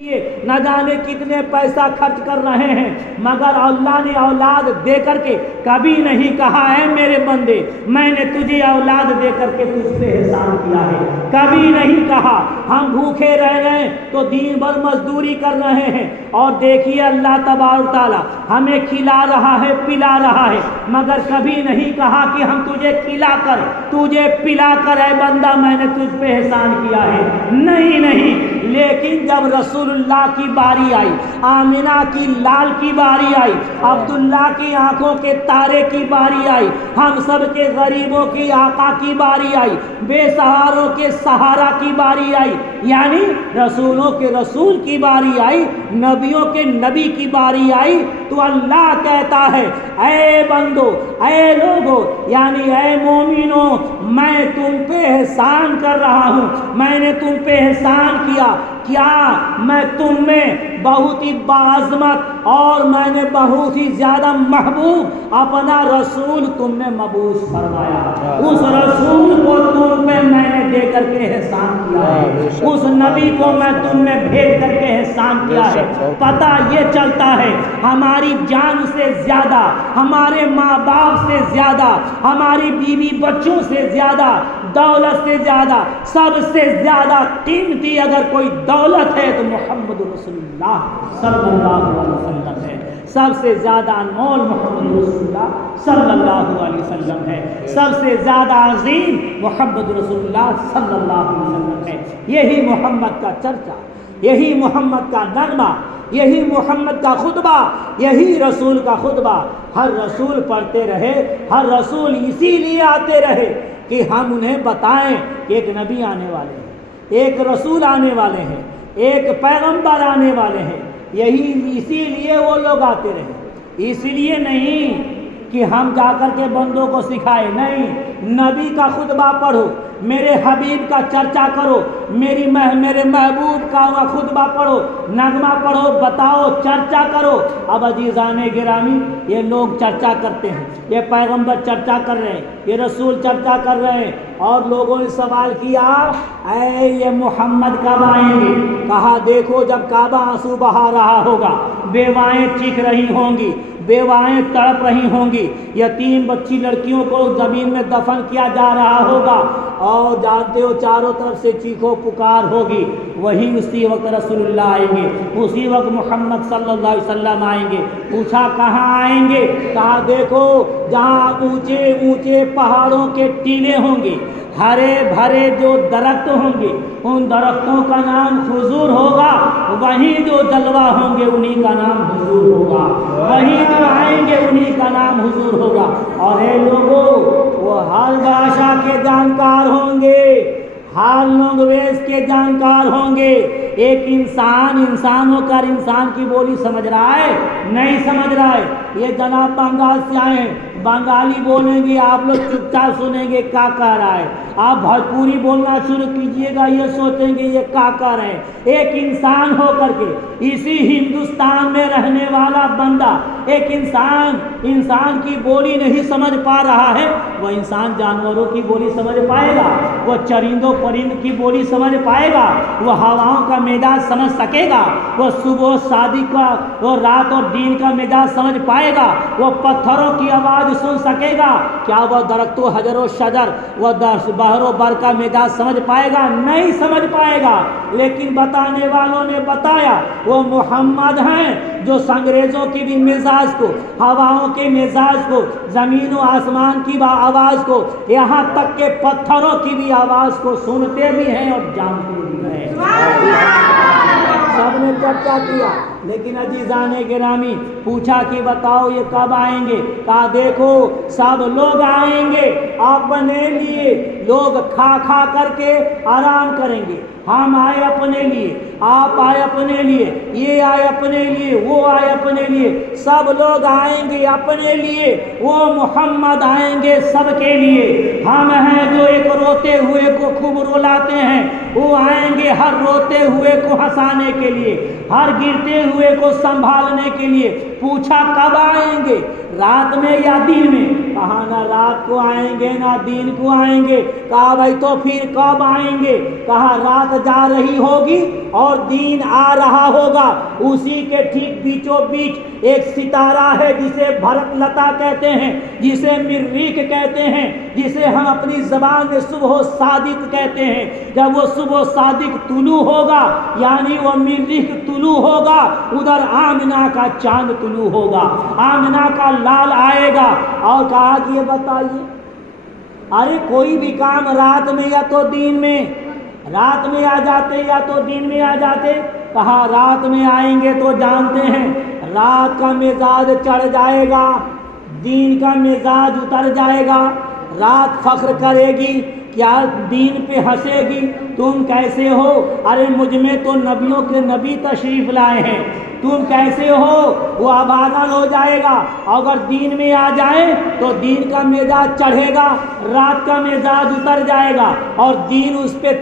نہ جانے کتنے پیسہ خرچ کر رہے ہیں، مگر اللہ نے اولاد دے کر کے کبھی نہیں کہا اے میرے بندے میں نے تجھے اولاد دے کر کے تجھ پہ احسان کیا ہے، کبھی نہیں کہا۔ ہم بھوکے رہ گئے تو دین بھر مزدوری کر رہے ہیں، اور دیکھیے اللہ تبارک تعالیٰ ہمیں کھلا رہا ہے پلا رہا ہے، مگر کبھی نہیں کہا کہ ہم تجھے کھلا کر تجھے پلا کر اے بندہ میں نے تجھ پہ احسان کیا ہے، نہیں۔ لیکن جب رسول اللہ کی باری آئی، آمنہ کی لال کی باری آئی، عبداللہ کی آنکھوں کے تارے کی باری آئی، ہم سب کے غریبوں کی آقا کی باری آئی، بے سہاروں کے سہارا کی باری آئی، یعنی رسولوں کے رسول کی باری آئی، نبیوں کے نبی کی باری آئی، تو اللہ کہتا ہے اے بندو، اے لوگو، یعنی اے مومنوں، میں تم پہ احسان کر رہا ہوں، میں نے تم پہ احسان کیا، کیا میں تم میں بہت ہی باعظمت اور میں نے بہت ہی زیادہ محبوب اپنا رسول تم میں مبعوث فرمایا، اس رسول کو تم پہ میں نے دے کر کے احسان کیا ہے، اس نبی کو میں تم میں بھیج کر کے احسان کیا ہے۔ پتہ یہ چلتا ہے ہماری جان سے زیادہ، ہمارے ماں باپ سے زیادہ، ہماری بیوی بچوں سے زیادہ، دولت سے زیادہ، سب سے زیادہ قیمتی اگر کوئی دولت ہے تو محمد رسول اللہ صلی اللہ علیہ وسلم ہے، سب سے زیادہ انمول محمد رسول اللہ صلی اللہ علیہ وسلم ہے، سب سے زیادہ عظیم محمد رسول اللہ صلی اللہ علیہ وسلم ہے۔ یہی محمد کا چرچا، یہی محمد کا نغمہ، یہی محمد کا خطبہ، یہی رسول کا خطبہ ہر رسول پڑھتے رہے، ہر رسول اسی لیے آتے رہے کہ ہم انہیں بتائیں کہ ایک نبی آنے والے ہیں، ایک رسول آنے والے ہیں، ایک پیغمبر آنے والے ہیں، اسی لیے وہ لوگ آتے رہے، اس لیے نہیں کہ ہم جا کر کے بندوں کو سکھائے، نہیں، نبی کا خطبہ پڑھو، میرے حبیب کا چرچا کرو، میرے محبوب کا خطبہ پڑھو، نغمہ پڑھو، بتاؤ، چرچا کرو۔ اب عزیزان گرامی یہ لوگ چرچا کرتے ہیں، یہ پیغمبر چرچا کر رہے ہیں، یہ رسول چرچا کر رہے ہیں، اور لوگوں نے سوال کیا اے یہ محمد کب آئیں گے؟ کہا دیکھو جب کعبہ آنسو بہا رہا ہوگا، بیوائیں چیخ رہی ہوں گی، بیوائیں تڑپ رہی ہوں گی، یتیم بچی لڑکیوں کو زمین میں دفن کیا جا رہا ہوگا، اور جانتے ہو چاروں طرف سے چیخو پکار ہوگی، وہی اسی وقت رسول اللہ آئیں گے، اسی وقت محمد صلی اللہ علیہ وسلم آئیں گے۔ پوچھا کہاں آئیں گے؟ کہا دیکھو جہاں اونچے اونچے پہاڑوں کے ٹیلے ہوں گے، ہرے بھرے جو درخت ہوں گے، ان درختوں کا نام حضور ہوگا، وہیں جو جلوہ ہوں گے انہی کا نام حضور ہوگا، وہیں جو آئیں گے انہی کا نام حضور ہوگا۔ اور اے لوگوں وہ ہر بھاشا کے جانکار ہوں گے، ہر لینگویج کے جانکار ہوں گے۔ ایک انسان ہو کر انسان کی بولی سمجھ رہا ہے؟ نہیں سمجھ رہا ہے۔ یہ جناب بنگال سے آئے ہیں، بنگالی بولیں گے، آپ لوگ چپ چاپ سنیں گے کیا کہہ رہا ہے، آپ بھوجپوری بولنا شروع کیجئے گا، یہ سوچیں گے یہ کیا کہہ رہے ہیں۔ ایک انسان ہو کر کے اسی ہندوستان میں رہنے والا بندہ، ایک انسان کی بولی نہیں سمجھ پا رہا ہے، وہ انسان جانوروں کی بولی سمجھ پائے گا، وہ چرندوں پرند کی بولی سمجھ پائے گا، وہ ہواؤں کا مزاج سمجھ سکے گا، وہ صبح شادی کا، وہ رات اور دن کا مزاج سمجھ پائے گا، وہ پتھروں کی آواز سن سکے گا، کیا وہ درخت و حجر و شجر، وہ بحر و بر کا مزاج سمجھ پائے گا؟ نہیں سمجھ پائے گا۔ لیکن بتانے والوں نے بتایا وہ محمد ہیں جو انگریزوں کی بھی مزاج کو، ہواؤں کے مزاج کو، زمین و آسمان کی آواز کو، یہاں تک کہ پتھروں کی بھی آواز کو سنتے بھی ہیں اور جانتے بھی ہیں۔ سب نے چرچا کیا، لیکن عزیزان گرامی پوچھا کہ بتاؤ یہ کب آئیں گے؟ کہا دیکھو سب لوگ آئیں گے اپنے لیے، لوگ کھا کھا کر کے آرام کریں گے، ہم آئے اپنے لیے، آپ آئے اپنے لیے، یہ آئے اپنے لیے، وہ آئے اپنے لیے، سب لوگ آئیں گے اپنے لیے، وہ محمد آئیں گے سب کے لیے۔ ہم ہیں جو ایک روتے ہوئے کو خوب رلاتے ہیں، وہ آئیں گے ہر روتے ہوئے کو ہنسانے کے لیے، ہر گرتے ہوئے کو سنبھالنے کے لیے۔ پوچھا کب آئیں گے؟ رات میں یا دن میں؟ کہا نہ رات کو آئیں گے نہ دن کو آئیں گے۔ کہا بھائی تو پھر کب آئیں گے؟ کہا رات جا رہی ہوگی اور دین آ رہا ہوگا، اسی کے ٹھیک بیچوں بیچ ایک ستارہ ہے جسے بھرت لتا کہتے ہیں، جسے مریخ کہتے ہیں، جسے ہم اپنی زبان میں صبح صادق کہتے ہیں۔ جب وہ صبح صادق طلوع ہوگا یعنی وہ مریخ طلوع ہوگا، ادھر آمنہ کا چاند طلوع ہوگا، آمنہ کا لال آئے گا اور کہا کہ یہ بتائیے ارے کوئی بھی کام رات میں یا تو دن میں، رات میں آ جاتے یا تو دن میں آ جاتے؟ کہا رات میں آئیں گے تو جانتے ہیں رات کا مزاج چڑھ جائے گا، دین کا مزاج اتر جائے گا، رات فخر کرے گی، کیا دین پہ ہنسے گی، تم کیسے ہو؟ ارے مجھ میں تو نبیوں کے نبی تشریف لائے ہیں، تم کیسے ہو؟ وہ ابھاگن ہو جائے گا۔ اگر دین میں آ جائے تو دین کا مزاج چڑھے گا، رات کا مزاج اتر جائے گا اور دین اس پہ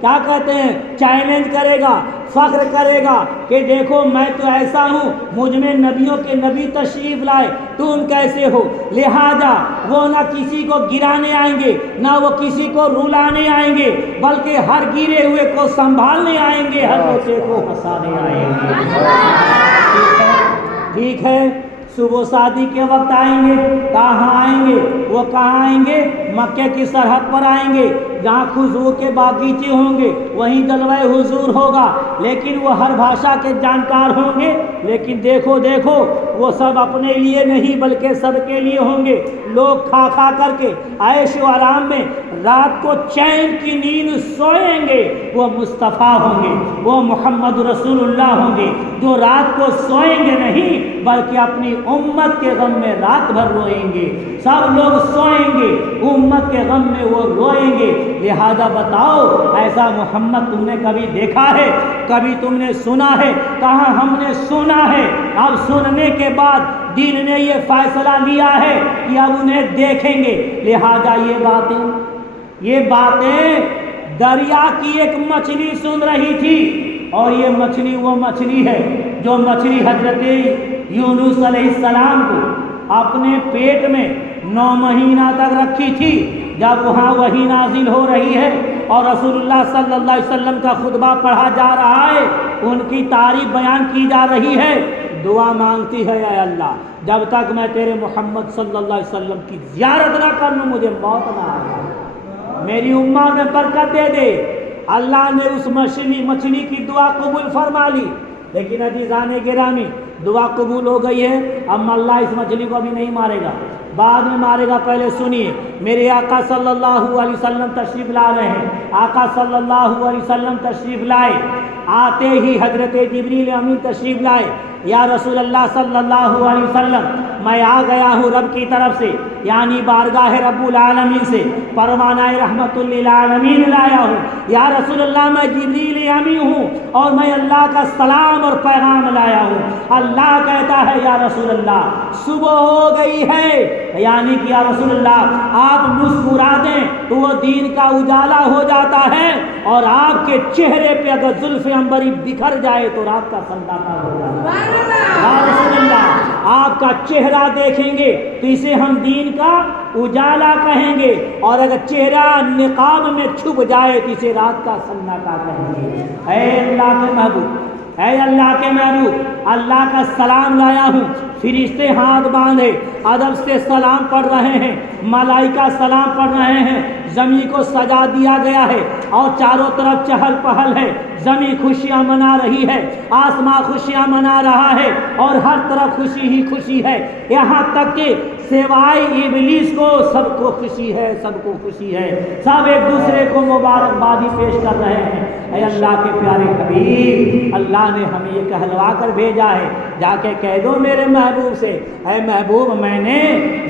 کیا کہتے ہیں چیلنج کرے گا، فخر کرے گا کہ دیکھو میں تو ایسا ہوں، مجھ میں نبیوں کے نبی تشریف لائے، تم کیسے ہو؟ لہذا وہ نہ کسی کو گرانے آئیں گے، نہ وہ کسی کو رلانے آئیں گے، بلکہ ہر گرے ہوئے کو سنبھالنے آئیں گے، ہر بچے کو ہنسانے آئیں گے۔ ٹھیک ہے، صبح شادی کے وقت آئیں گے، کہاں آئیں گے؟ وہ کہاں آئیں گے؟ مکے کی سرحد پر آئیں گے، جہاں خضور کے باغیچے ہوں گے، وہیں جلوہ حضور ہوگا، لیکن وہ ہر بھاشا کے جانکار ہوں گے، لیکن دیکھو دیکھو وہ سب اپنے لیے نہیں بلکہ سب کے لیے ہوں گے۔ لوگ کھا کھا کر کے عیش و آرام میں رات کو چین کی نیند سوئیں گے، وہ مصطفیٰ ہوں گے، وہ محمد رسول اللہ ہوں گے، جو رات کو سوئیں گے نہیں بلکہ اپنی امت کے غم میں رات بھر روئیں گے۔ سب لوگ سوئیں گے، امت کے غم میں وہ روئیں گے۔ لہذا بتاؤ ایسا محمد تم نے کبھی دیکھا ہے؟ کبھی تم نے سنا ہے؟ کہاں ہم نے سنا ہے؟ اب سننے کے بعد دین نے یہ فیصلہ لیا ہے کہ اب انہیں دیکھیں گے۔ لہذا یہ باتیں دریا کی ایک مچھلی سن رہی تھی، اور یہ مچھلی وہ مچھلی ہے جو مچھلی حضرت یونس علیہ السلام کو اپنے پیٹ میں 9 مہینہ تک رکھی تھی۔ جب وہاں وحی نازل ہو رہی ہے اور رسول اللہ صلی اللہ علیہ وسلم کا خطبہ پڑھا جا رہا ہے، ان کی تعریف بیان کی جا رہی ہے، دعا مانگتی ہے اے اللہ جب تک میں تیرے محمد صلی اللہ علیہ وسلم کی زیارت نہ کر لوں مجھے موت نہ آئے، میری امت میں برکت دے دے۔ اللہ نے اس مچھلی کی دعا قبول فرما لی، لیکن عزیزان گرامی دعا قبول ہو گئی ہے، اب اللہ اس مچھلی کو ابھی نہیں مارے گا، بعد میں مارے گا۔ پہلے سنیے، میرے آقا صلی اللہ علیہ وسلم تشریف لا رہے ہیں۔ آقا صلی اللہ علیہ وسلم تشریف لائے، آتے ہی حضرت جبریل امین تشریف لائے۔ یا رسول اللہ صلی اللہ علیہ وسلم میں آ گیا ہوں رب کی طرف سے، یعنی بارگاہ رب العالمین سے پروانہ رحمت للعالمین لایا ہوں۔ یا رسول اللہ میں جبریل امین ہوں اور میں اللہ کا سلام اور پیغام لایا ہوں۔ اللہ کہتا ہے یا رسول اللہ صبح ہو گئی ہے، یعنی کہ یا رسول اللہ آپ مسکرا دیں تو وہ دین کا اجالا ہو جاتا ہے، اور آپ کے چہرے پہ اگر زلف عنبری بکھر جائے تو رات کا سناٹا ہو جاتا ہے۔ یا رسول اللہ آپ کا چہرہ دیکھیں گے تو اسے ہم دین کا اجالا کہیں گے، اور اگر چہرہ نقاب میں چھپ جائے تو اسے رات کا سناٹا کہیں گے۔ اے اللہ کے محبوب، اے اللہ کے محبوب، اللہ کا سلام لایا ہوں۔ فرشتے ہاتھ باندھے ادب سے سلام پڑھ رہے ہیں، ملائکہ سلام پڑھ رہے ہیں، زمین کو سجا دیا گیا ہے اور چاروں طرف چہل پہل ہے، زمین خوشیاں منا رہی ہے، آسمان خوشیاں منا رہا ہے، اور ہر طرف خوشی ہی خوشی ہے، یہاں تک کہ سوائے ابلیس کو سب کو خوشی ہے، سب کو خوشی ہے، سب ایک دوسرے کو مبارکبادی پیش کر رہے ہیں۔ اے اللہ کے پیارے حبیب، اللہ نے ہمیں یہ کہلوا کر بھیجا ہے، جا کے کہہ دو میرے محبوب سے، اے محبوب میں نے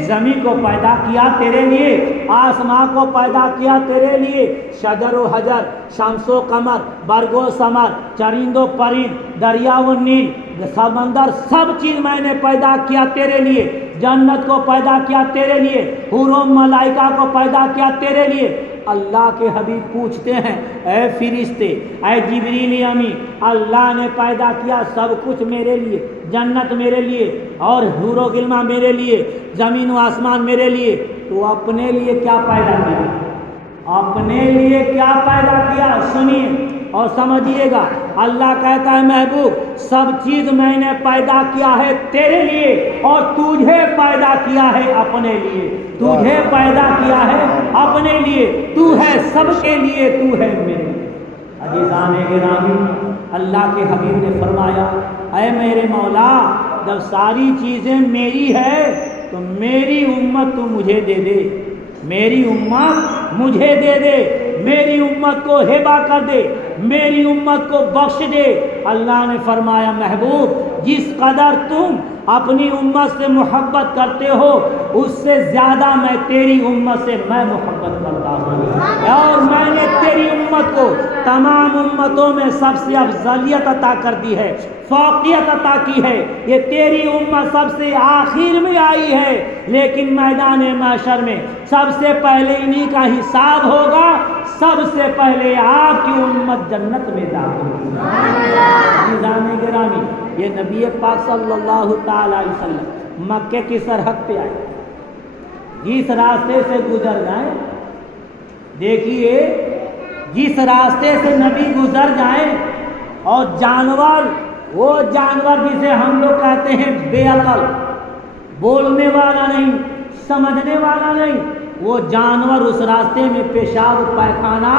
زمین کو پیدا کیا تیرے لیے، آسمان کو پیدا کیا تیرے لیے، شجر و حجر، شمس و قمر، برگ و ثمر، چرند و پرند، دریا و نیل، سمندر، سب چیز میں نے پیدا کیا تیرے لیے، جنت کو پیدا کیا تیرے لیے، حور و ملائکہ کو پیدا کیا تیرے لیے۔ اللہ کے حبیب پوچھتے ہیں اے فرشتے، اے جبریل امین، اللہ نے پیدا کیا سب کچھ میرے لیے، جنت میرے لیے اور حور و غلمان میرے لیے، زمین و آسمان میرے لیے، تو اپنے لیے کیا پیدا کیا؟ اپنے لیے کیا پیدا کیا؟ سنیے اور سمجھیے گا۔ اللہ کہتا ہے محبوب سب چیز میں نے پیدا کیا ہے تیرے لیے اور تجھے پیدا کیا ہے اپنے لیے، تجھے پیدا کیا ہے اپنے لیے، تو ہے سب کے لیے، تو ہے میرے لیے۔ عزیزان گرامی، اللہ کے حبیب نے فرمایا اے میرے مولا جب ساری چیزیں میری ہے تو میری امت تو مجھے دے دے، میری امت مجھے دے دے، میری امت کو ہبہ کر دے، میری امت کو بخش دے۔ اللہ نے فرمایا محبوب جس قدر تم اپنی امت سے محبت کرتے ہو اس سے زیادہ میں تیری امت سے میں محبت کرتا ہوں، اور میں نے تیری امت کو تمام امتوں میں سب سے افضلیت عطا کر دی ہے، فوقیت عطا کی ہے۔ یہ تیری امت سب سے آخر میں آئی ہے، لیکن میدان محشر میں سب سے پہلے انہی کا حساب ہوگا، سب سے پہلے آپ کی امت جنت میں داخل ہوگی۔ عزیزان گرامی، یہ نبی پاک صلی اللہ تعالی علیہ وسلم مکے کی سرحد پہ آئے، جس راستے سے گزر جائیں، دیکھیے جس راستے سے نبی گزر جائیں اور جانور، وہ جانور جسے ہم لوگ کہتے ہیں بے عقل، بولنے والا نہیں، سمجھنے والا نہیں، وہ جانور اس راستے میں پیشاب پیخانہ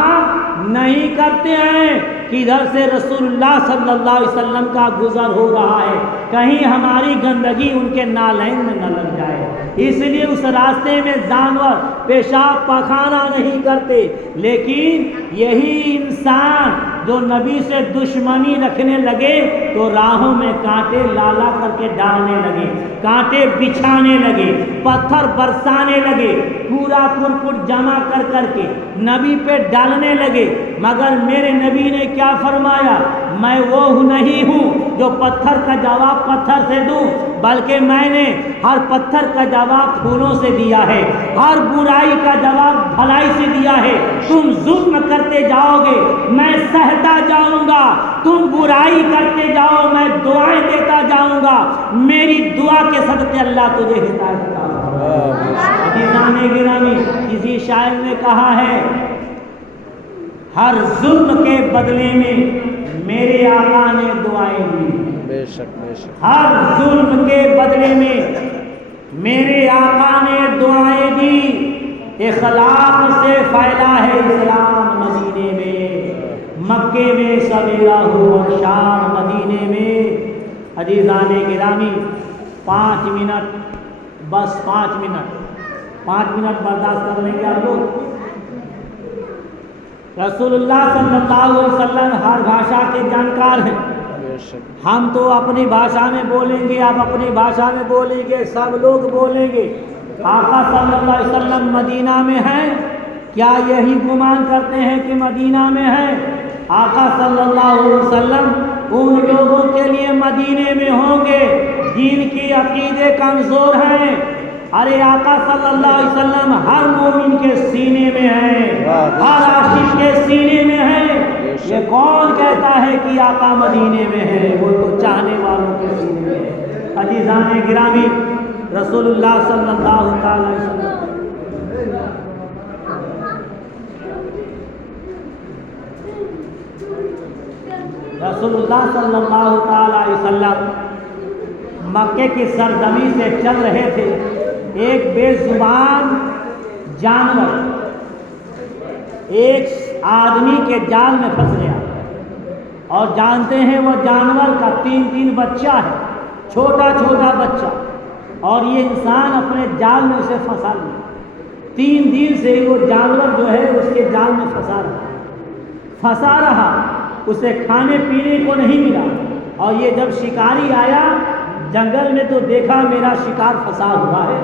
نہیں کرتے ہیں کہ ادھر سے رسول اللہ صلی اللہ علیہ وسلم کا گزر ہو رہا ہے، کہیں ہماری گندگی ان کے نالین میں نہ لگ جائے، اس لیے اس راستے میں جانور پیشاب پخانہ نہیں کرتے۔ لیکن یہی انسان جو نبی سے دشمنی رکھنے لگے تو راہوں میں کانٹے لالا کر کے ڈالنے لگے، کانٹے بچھانے لگے، پتھر برسانے لگے، پورا کرکٹ جمع کر کر کے نبی پہ ڈالنے لگے، مگر میرے نبی نے کیا فرمایا؟ میں وہ نہیں ہوں جو پتھر کا جواب پتھر سے دوں، بلکہ میں نے ہر پتھر کا جواب پھولوں سے دیا ہے، ہر برائی کا جواب بھلائی سے دیا ہے۔ تم ظلم کرتے جاؤ گے میں سہتا جاؤں گا، تم برائی کرتے جاؤ میں دعائیں دیتا جاؤں گا، میری دعا کے صدقے اللہ تجھے ہدایت عطا فرمائے۔ عزیزان گرامی، کسی شاعر نے کہا ہے ہر ظلم کے بدلے میں میرے آقا نے دعائیں دی، بے شک بے شک، ہر ظلم کے بدلے میں میرے آقا نے دعائیں دی۔ اخلاق سے پھیلا ہے اسلام مدینے میں، مکے میں سویرا ہو اور شام مدینے میں۔ عزیزان گرامی، 5 منٹ، بس 5 منٹ برداشت کر لیں گے آپ لوگ۔ رسول اللہ صلی اللہ علیہ وسلم ہر بھاشا کے جانکار ہیں، بے شک، ہم تو اپنی بھاشا میں بولیں گے، آپ اپنی بھاشا میں بولیں گے، سب لوگ بولیں گے۔ آقا صلی اللہ علیہ وسلم مدینہ میں ہیں، کیا یہی گمان کرتے ہیں کہ مدینہ میں ہیں؟ آقا صلی اللہ علیہ وسلم ان لوگوں کے لیے مدینے میں ہوں گے جن کی عقیدے کمزور ہیں۔ ارے آقا صلی اللہ علیہ وسلم ہر مومن کے سینے میں ہیں، ہر عاشق کے سینے میں ہیں۔ یہ کون کہتا ہے کہ آقا مدینے میں ہے؟ وہ تو چاہنے والوں کے سینے میں ہے۔ عزیزان گرامی، رسول اللہ صلی اللہ تعالی علیہ وسلم رسول اللہ صلی اللہ تعالی علیہ وسلم مکے کی سرزمین سے چل رہے تھے، ایک بے زبان جانور ایک آدمی کے جال میں پھنس گیا، اور جانتے ہیں وہ جانور کا 3 بچہ ہے، چھوٹا بچہ، اور یہ انسان اپنے جال میں اسے پھنسا لیا۔ 3 دن سے وہ جانور جو ہے اس کے جال میں پھنسا رہا، اسے کھانے پینے کو نہیں ملا، اور یہ جب شکاری آیا جنگل میں تو دیکھا میرا شکار پھنسا ہوا ہے،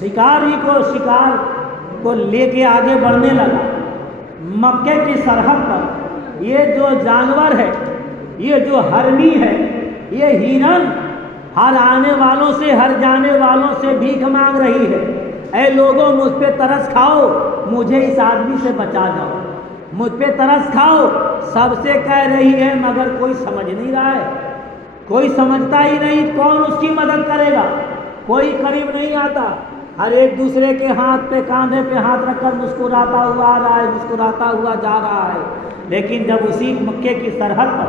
شکار کو لے کے آگے بڑھنے لگا۔ مکے کی سرحد پر یہ جو جانور ہے، یہ جو ہرنی ہے، یہ ہرن ہر آنے والوں سے ہر جانے والوں سے بھیک مانگ رہی ہے، اے لوگوں مجھ پہ ترس کھاؤ، مجھے اس آدمی سے بچا جاؤ، مجھ پہ ترس کھاؤ، سب سے کہہ رہی ہے، مگر کوئی سمجھ نہیں رہا ہے، کوئی سمجھتا ہی نہیں، کون اس کی مدد کرے گا؟ کوئی قریب نہیں آتا، ہر ایک دوسرے کے ہاتھ پہ کاندھے پہ ہاتھ رکھ کر مسکراتا ہوا آ رہا ہے، مسکراتا ہوا جا رہا ہے۔ لیکن جب اسی مکے کی سرحد پر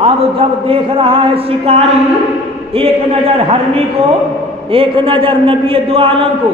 اب جب دیکھ رہا ہے شکاری ایک نظر ہرنی کو، ایک نظر نبی دو عالم کو،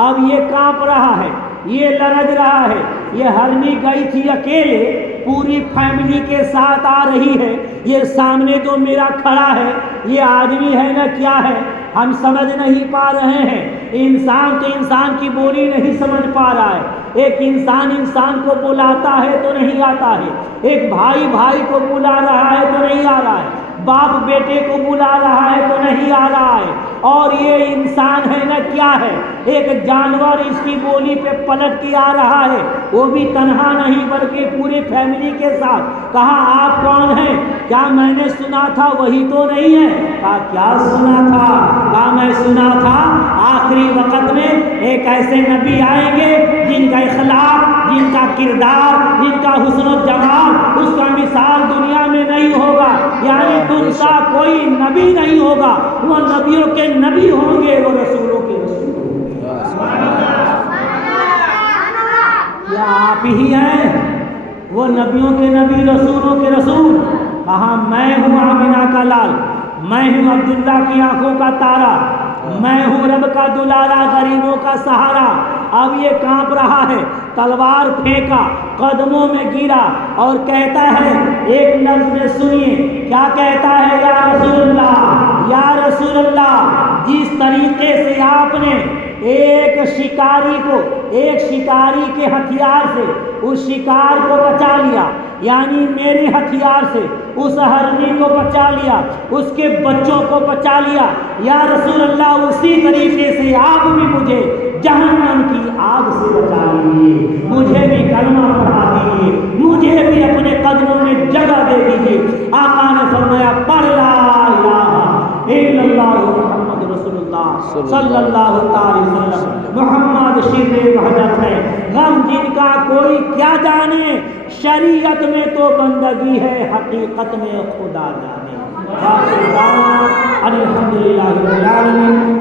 اب یہ کانپ رہا ہے، یہ لرز رہا ہے. یہ ہرنی گئی تھی اکیلے، پوری فیملی کے ساتھ آ رہی ہے. یہ سامنے جو میرا کھڑا ہے یہ آدمی ہے نہ کیا ہے، ہم سمجھ نہیں پا رہے ہیں. انسان تو انسان کی بولی نہیں سمجھ پا رہا ہے. ایک انسان انسان کو بلاتا ہے تو نہیں آتا ہے، ایک بھائی بھائی کو بلا رہا ہے تو نہیں آ رہا ہے، باپ بیٹے کو بلا رہا ہے تو نہیں آ رہا ہے. اور یہ انسان ہے نہ کیا ہے، ایک جانور اس کی بولی پہ پلٹ کے آ رہا ہے، وہ بھی تنہا نہیں بلکہ پوری فیملی کے ساتھ. کہا آپ کون ہیں؟ کیا میں نے سنا تھا وہی تو نہیں ہے؟ کہا کیا سنا تھا؟ کہا میں سنا تھا آخری وقت میں ایک ایسے نبی آئیں گے جن کا اخلاق، جن کا کردار، جن کا حسن و جمال اس کا مثال دنیا میں نہیں ہوگا. یعنی تم سا کوئی نبی نہیں ہوگا، وہ نبیوں کے نبی ہوں گے، وہ رسولوں کے رسول ہوں گے. کیا آپ ہی ہیں وہ نبیوں کے نبی، رسولوں کے رسول؟ کہا میں ہوں آمنہ کا لال، میں ہوں عبداللہ کی آنکھوں کا تارا، میں ہوں رب کا دلارا، غریبوں کا سہارا. اب یہ کانپ رہا ہے، تلوار پھینکا، قدموں میں گرا اور کہتا ہے، ایک لفظ میں سنیے کیا کہتا ہے، یا رسول اللہ، یا رسول اللہ. جس طریقے سے آپ نے ایک شکاری کو، ایک شکاری کے ہتھیار سے اس شکار کو بچا لیا، یعنی میرے ہتھیار سے اس ہرنی کو بچا لیا، اس کے بچوں کو بچا لیا، یا رسول اللہ اسی طریقے سے آپ بھی مجھے جہنم کی آگ سے بچا لیجیے، مجھے بھی کلمہ پڑھا دیجیے، مجھے بھی اپنے قدموں میں جگہ دے دیجیے. آقا نے فرمایا پڑھ لا الہ الا اللہ محمد رسول اللہ صلی اللہ تعالی وسلم. محمد شیر وحدت ہے، غم جن کا کوئی کیا جانے، شریعت میں تو بندگی ہے، حقیقت میں خدا جانے. الحمدللہ رب العالمین.